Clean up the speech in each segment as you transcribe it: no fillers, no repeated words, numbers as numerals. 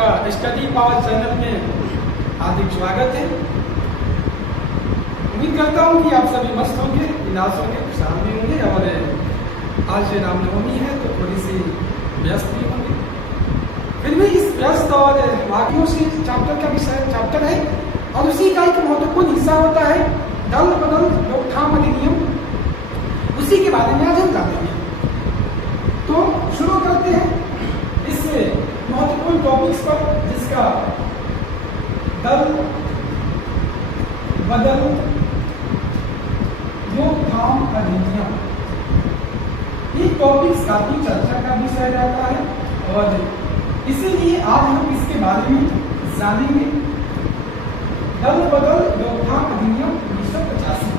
आपका study power channel में हार्दिक स्वागत है। उम्मीद करता हूँ कि आप सभी मस्त होंगे, बिंदास होंगे, खुशहाल भी होंगे और आज रामनवमी है तो थोड़ी सी व्यस्त भी होंगे। फिर भी इस व्यस्त और वाक्यों से चैप्टर का विषय चैप्टर है और उसी का एक महत्वपूर्ण हिस्सा होता है दल बदल रोकथाम अधिनियम। उसी के बारे में आज हम जानेंगे। तो शुरू करते हैं इस महत्वपूर्ण टॉपिक्स पर, जिसका दल बदल रोकथाम अधिनियम। ये टॉपिक्स काफी चर्चा का विषय रहता है और इसीलिए आज हम इसके बारे में जानेंगे। दल बदल रोकथाम अधिनियम 1985।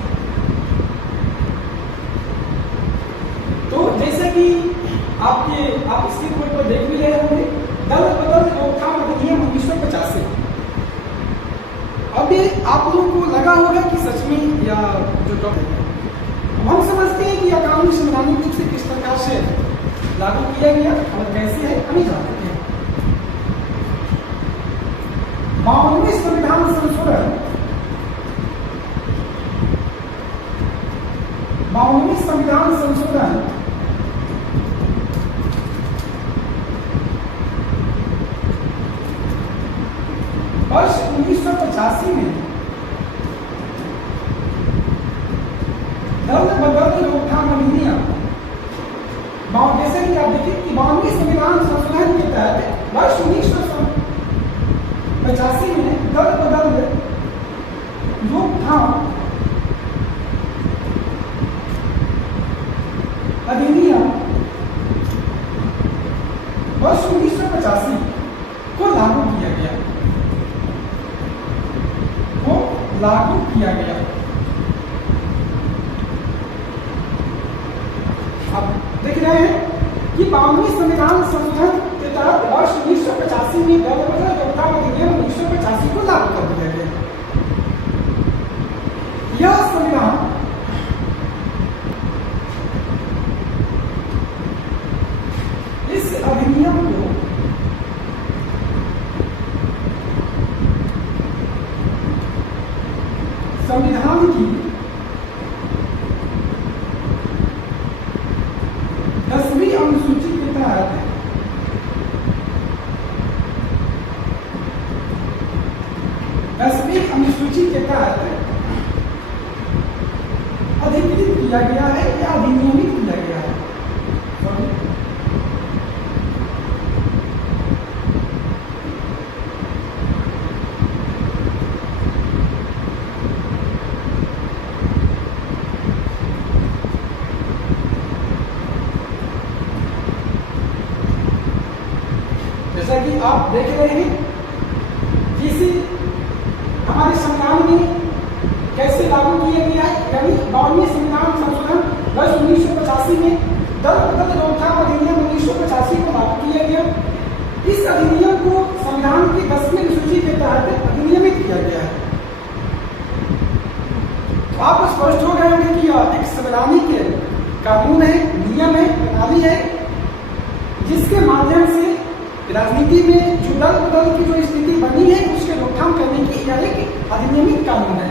तो जैसे कि आप स्क्रीन बोर्ड पर देख भी रहे होंगे, दल बदल रोकथाम अधिनियम 1985। अब ये आप लोगों को लगा होगा कि सच में या जो टॉपिक है हम समझते हैं कि यह कानून संवैधानिक रूप से किस प्रकार से लागू किया गया और कैसे है, हमें जानते हैं। 52वें संविधान संशोधन 52वें संविधान संशोधन वर्ष 1985 में दल बदल रोकथाम अधिनियम, जैसे कि आप देखिए कि 52वें संविधान संशोधन के तहत वर्ष 1985 में दल बदल रोकथाम अधिनियम वर्ष 1985 को लागू किया गया। आप देख रहे हैं कि 52वें संविधान संशोधन के तहत वर्ष 1985 में दल बदल रोकथाम अधिनियम 1985 को लागू कर दिया गया। यह संविधान इस अधिनियम को संविधान की 10वीं अनुसूची के तहत अधिकृत किया गया है या अधिनियमित किया गया है। जैसा कि आप देख रहे हैं किसी हमारे संविधान में कैसे लागू किया गया है, यानी 52वें संविधान संशोधन वर्ष 1985 में दल बदल रोकथाम अधिनियम 1985 को लागू किया गया। इस अधिनियम को संविधान की 10वीं अनुसूची के तहत अधिनियमित किया गया है। तो आप स्पष्ट हो गए होंगे कि यह एक संवैधानिक कानून है, नियम है, प्रणाली है, जिसके माध्यम से राजनीति में जो दल बदल की जो स्थिति बनी है उसके रोकथाम करने की यह एक अधिनियमित कानून है।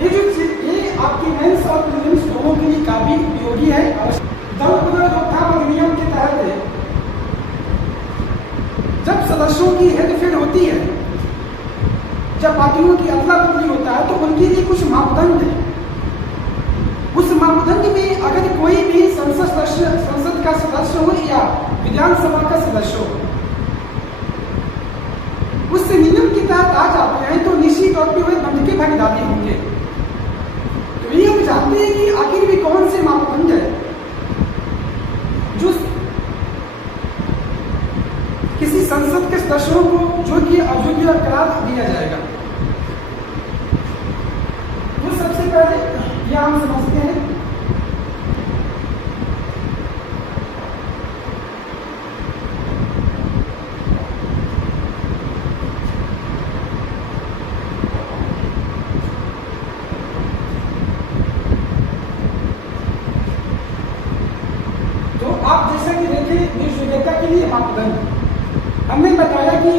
ये आपकी मेंस और प्रीलिम्स दोनों के लिए काफी उपयोगी है। दल बदल रोकथाम अधिनियम के तहत जब सदस्यों की हेरफेर होती है, जब पार्टियों की अदला बदली होता है, तो उनके लिए कुछ मापदंड है। उस मापदंड में अगर कोई भी संसद का सदस्य हो या विधानसभा का सदस्य हो, उस नियम के तहत आ जाते हैं तो निश्चित तौर पर वे दंड के भागीदारी होंगे। तो ये हम जानते हैं कि आखिर भी कौन से मापदंड है जो किसी संसद के सदस्यों को योग्य अयोग्य करार दिया जाएगा। तो सबसे पहले यह हम समझते हैं आप जैसा कि देखिए नियोजकता के लिए मापदंड हमने बताया कि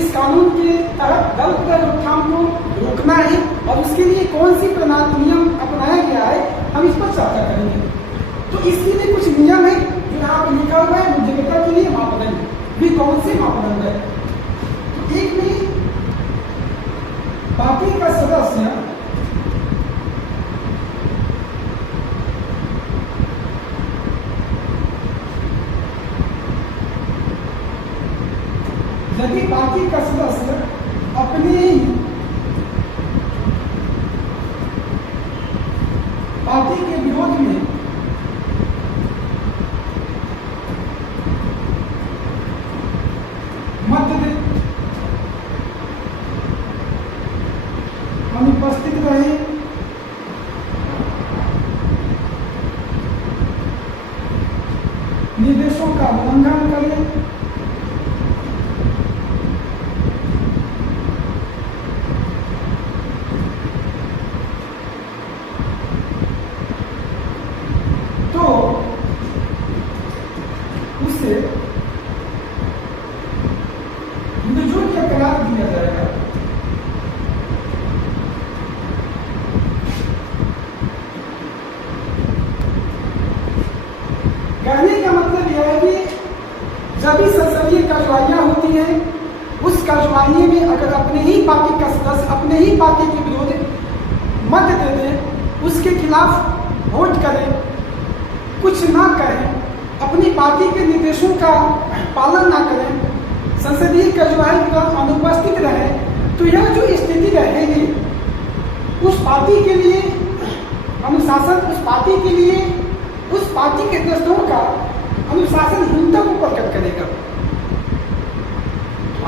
इस कानून के तहत दल बदल रोकथाम को रोकना है और उसके लिए कौन सी प्रणाली नियम अपनाया गया है, हम इस पर चर्चा करेंगे। तो इसके लिए कुछ नियम है जो यहाँ पर लिखा हुआ है, योग्यता के लिए मापदंड भी कौन से मापदंड है। तो एक में पार्टी का सदस्य यदि पार्टी का सदस्य अपने ही पार्टी के विरोध में मत दे, अनुपस्थित रहे, निर्देशों का उल्लंघन करे, कहने का मतलब यह है कि जब भी संसदीय कार्यवाहियां होती हैं, उस कार्यवाही में अगर अपने ही पार्टी का सदस्य अपने ही पार्टी के विरोध मत दे दे, उसके खिलाफ वोट करें, कुछ ना करें, अपनी पार्टी के निर्देशों का पालन ना करें, संसदीय कार्यवाही के दौरान अनुपस्थित रहे, तो यह जो स्थिति रहेगी उस पार्टी के लिए अनुशासन, उस पार्टी के लिए उस पार्टी के सदस्यों का अनुशासनहीनता को प्रकट करेगा।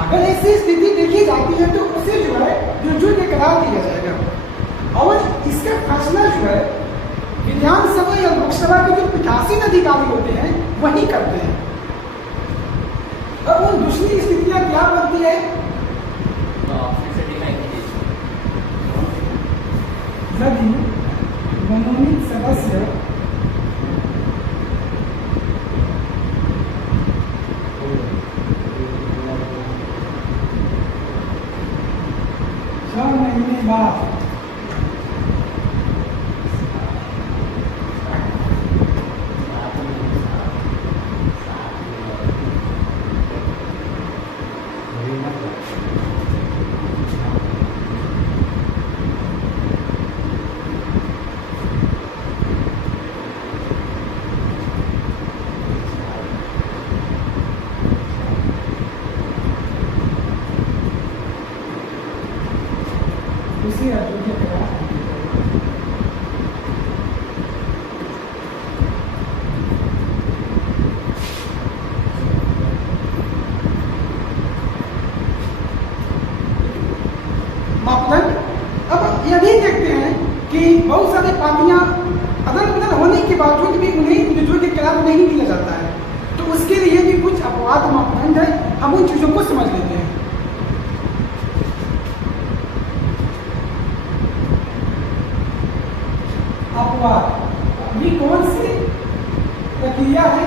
अगर ऐसी स्थिति देखी जाती है तो उसे जो है निर्जुल के करार दिया जाएगा और इसका फैसला जो है विधानसभा या लोकसभा के जो पीठासीन अधिकारी होते हैं वही करते हैं। अब उन दूसरी स्थितियां क्या बनती है, यदि मनोनीत सदस्य बाद उसी अयोग्य करार मापदंड। अब यह भी देखते हैं कि बहुत सारी पार्टियां अदल बदल होने के बावजूद भी उन्हें योग्य करार नहीं दिया जाता है, तो उसके लिए भी कुछ अपवाद मापदंड है, हम उन चीजों को समझ लेते हैं। अपवाद ये कौन सी प्रक्रिया है,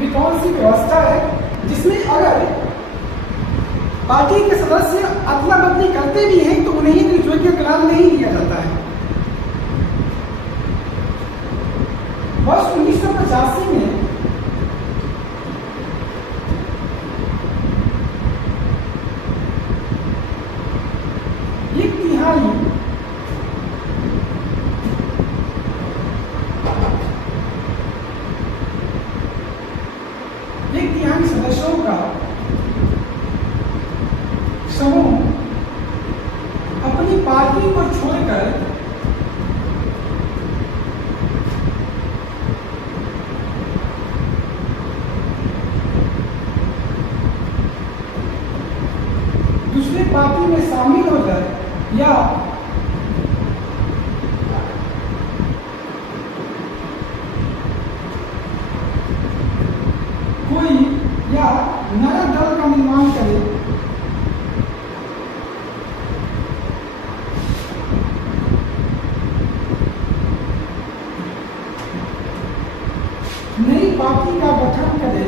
ये कौन सी व्यवस्था है जिसमें अगर पार्टी के सदस्य अदला बदली करते भी हैं तो उन्हें योग्य करार नहीं दिया जाता है। वर्ष 1985 में एक तिहाई सदस्यों का समूह अपनी पार्टी को छोड़कर दूसरी पार्टी में शामिल हो जाए या कोई या नया दल का निर्माण करे, नई पार्टी का गठन करे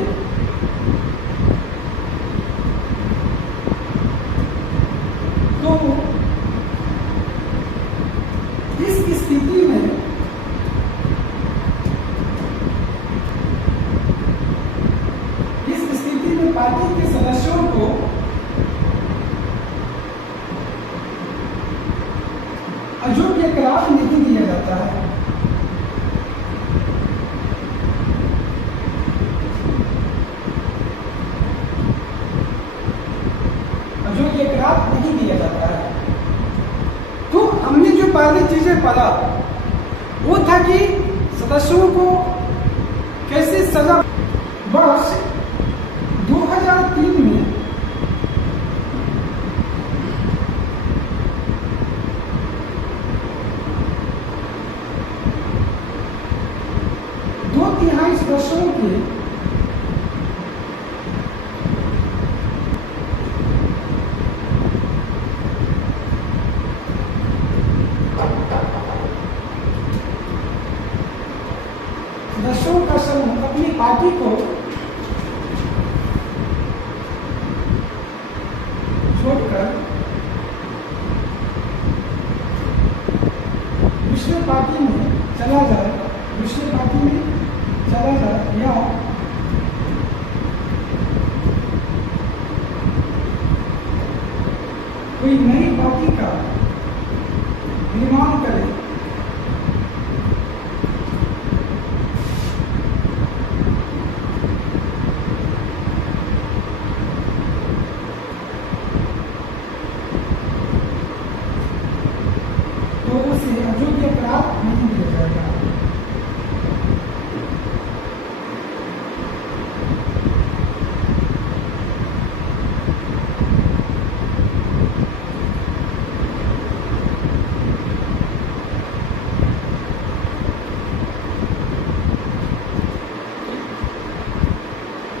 तो इस स्थिति में पार्टी के सदस्यों को अयोग्य करार नहीं दिया जाता है। अयोग्य करार नहीं दिया जाता है। तो हमने जो पहली चीजें पढ़ा वो था कि सदस्यों को कैसे सजा। वर्ष 2003 में दो तिहाई सदस्यों के सदस्यों का समूह अपनी पार्टी को छोड़कर दूसरे पार्टी में चला जाए, दूसरे पार्टी में चला जाए या कोई नई पार्टी का निर्माण करे, तो उसे अयोग्य करार नहीं दिया जाएगा।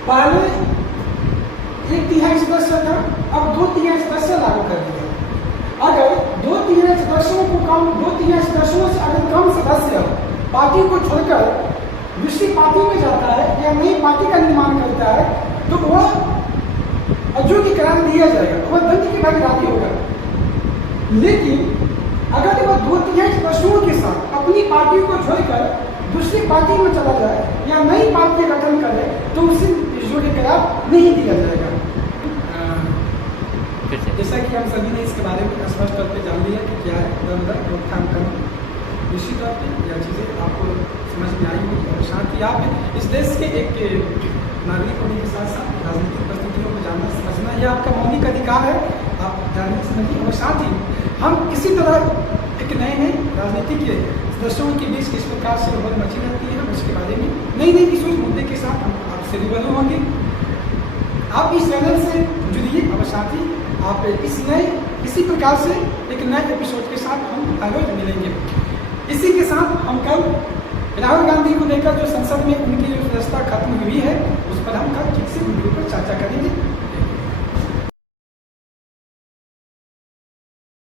पहले 1/3 सदस्य था, अब 2/3 सदस्य लागू कर दिया। अगर 2/3 सदस्यों को कम 2/3 सदस्यों से अगर कम सदस्य पार्टी को छोड़कर दूसरी पार्टी में जाता है या नई पार्टी का निर्माण करता है तो वह अयोग्य करार दिया जाएगा, वह दंड की भागीदारी होगा। लेकिन अगर वह 2/3 सदस्यों के साथ अपनी पार्टी को छोड़कर दूसरी पार्टी में चला जाए या नई पार्टी का गठन करे तो उसे योग्य करार नहीं दिया जाएगा। जैसा कि हम सभी ने इसके बारे में स्पष्ट तौर पर जान लिया कि क्या है रोकथाम कानून, निश्चित तौर पर यह चीज़ें आपको समझ में आई होगी और साथ ही आप इस देश के एक नागरिक होने के साथ साथ राजनीतिक परिस्थितियों को जानना समझना यह आपका मौलिक अधिकार है, आप जानने समझिए। और साथ ही हम इसी तरह एक नए राजनीतिक सदस्यों के बीच किस प्रकार से उभर मची रहती है, उसके बारे में नई नई किसी मुद्दे के साथ हम आपसे रूबरू होंगे। आप इस चैनल से जुड़िए और साथ ही आप इसी प्रकार से एक नए एपिसोड के साथ हम रोज मिलेंगे। इसी के साथ हम कल राहुल गांधी को लेकर जो संसद में उनकी जो व्यवस्था खत्म हुई है उस पर हम कल ठीक से वीडियो पर चर्चा करेंगे।